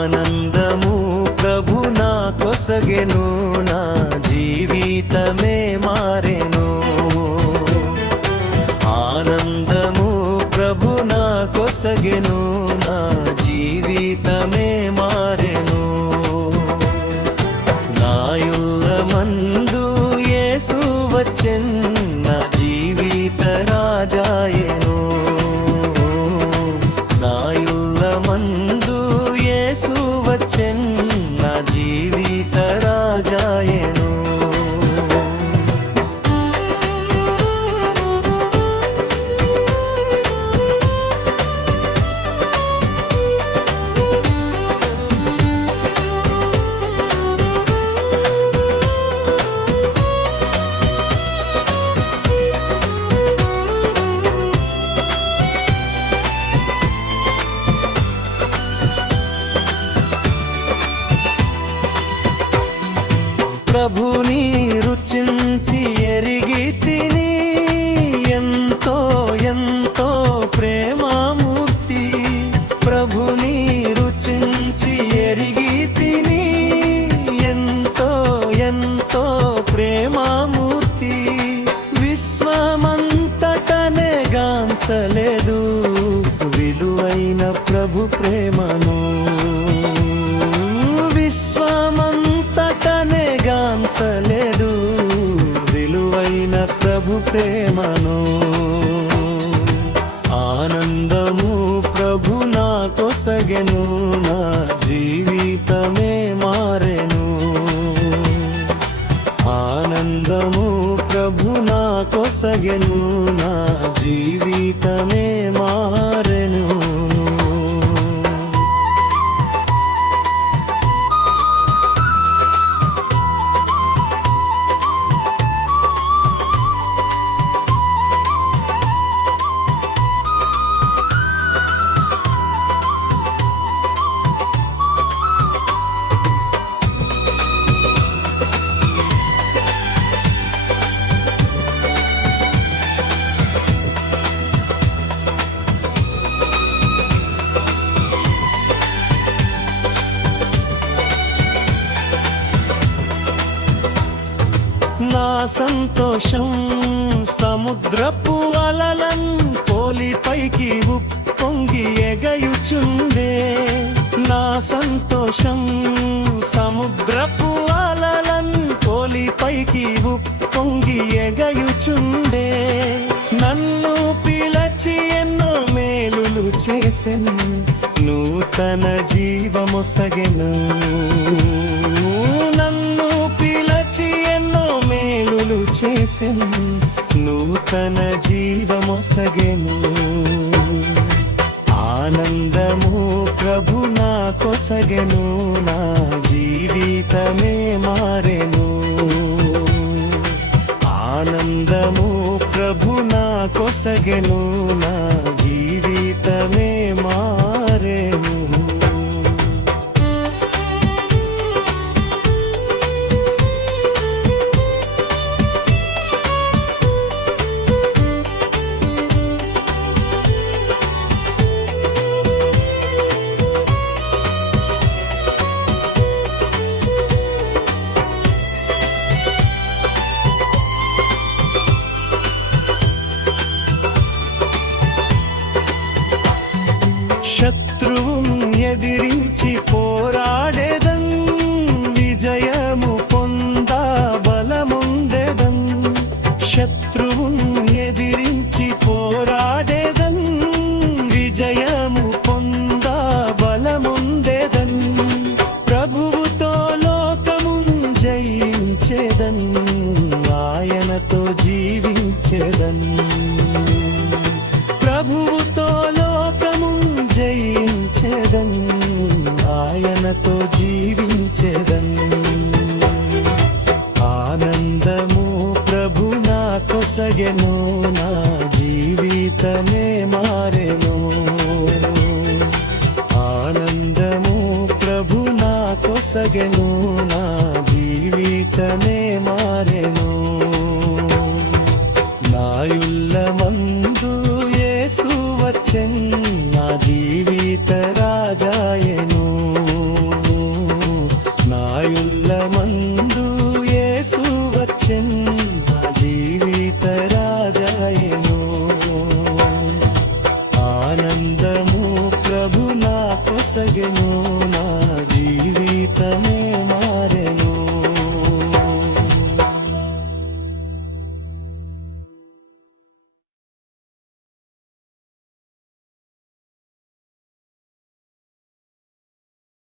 ఆనందము ప్రభు నా కొసగెను, నా జీవితమే మారెను. ఆనందము ప్రభు నా కొసగెను, నా జీవితమే మారెను. నాయుల్లమందు యేసు వచ్చెన్, నా జీవిత రాజాయెను. నాయుల్లమందు యేసు వచ్చెన్, నా జీవిత రాజాయెను. ప్రభుని రుచించి ఎరిగి తిని, ఎంతో ఎంతో ప్రేమామూర్తి. ప్రభుని రుచించి ఎరిగి తిని, ఎంతో ఎంతో ప్రేమామూర్తి. విశ్వమంతటనే గాంచలేదు విలువైన ప్రభు ప్రేమను. విశ్వమంతటనే గాంచలేదు విలువైన ప్రభు ప్రేమను. ఆనందము ప్రభు నా కొసగెను, నా జీవితమే మారెను. ఆనందము ప్రభు నా కొసగెను, నా జీవితమే మారెను. నా సంతోషం సముద్రపు అలలన్ పోలిపైకి ఉప్పొంగి ఎగయుచుండే. నా సంతోషం సముద్రపు అలలన్ పోలిపైకి ఉప్పొంగి ఎగయుచుండే. నన్ను పిలచి ఎన్నో మేలులు చేసెను, నూతన జీవమొసగెను. నన్ను పిలచి ఎన్నో మేలులు చేసెను, నూతన జీవమొసగెను. ఆనందము ప్రభు నా కొసగెను, నా జీవితమే మారెను. ఆనందము ప్రభు నా కొసగెను, నా జీవితమే మారెను. శత్రువును ఎదిరించి పోరాడేదన్, విజయము పొందా బలముందెదన్. శత్రువును ఎదిరించి పోరాడేదన్, విజయము పొందా బలముందెదన్. ప్రభువుతో లోకమును జయించెదన్, ఆయనతో జీవించెదన్. ప్రభువుతో లోకమును జయించెదన్, ఆయనతో జీవించెదన్. ఆనందము ప్రభు నా కొసగెను, నా జీవితమే మారెను. ఆనందము ప్రభు నా కొసగెను, నా జీవితమే మారెను. నాయుల్ల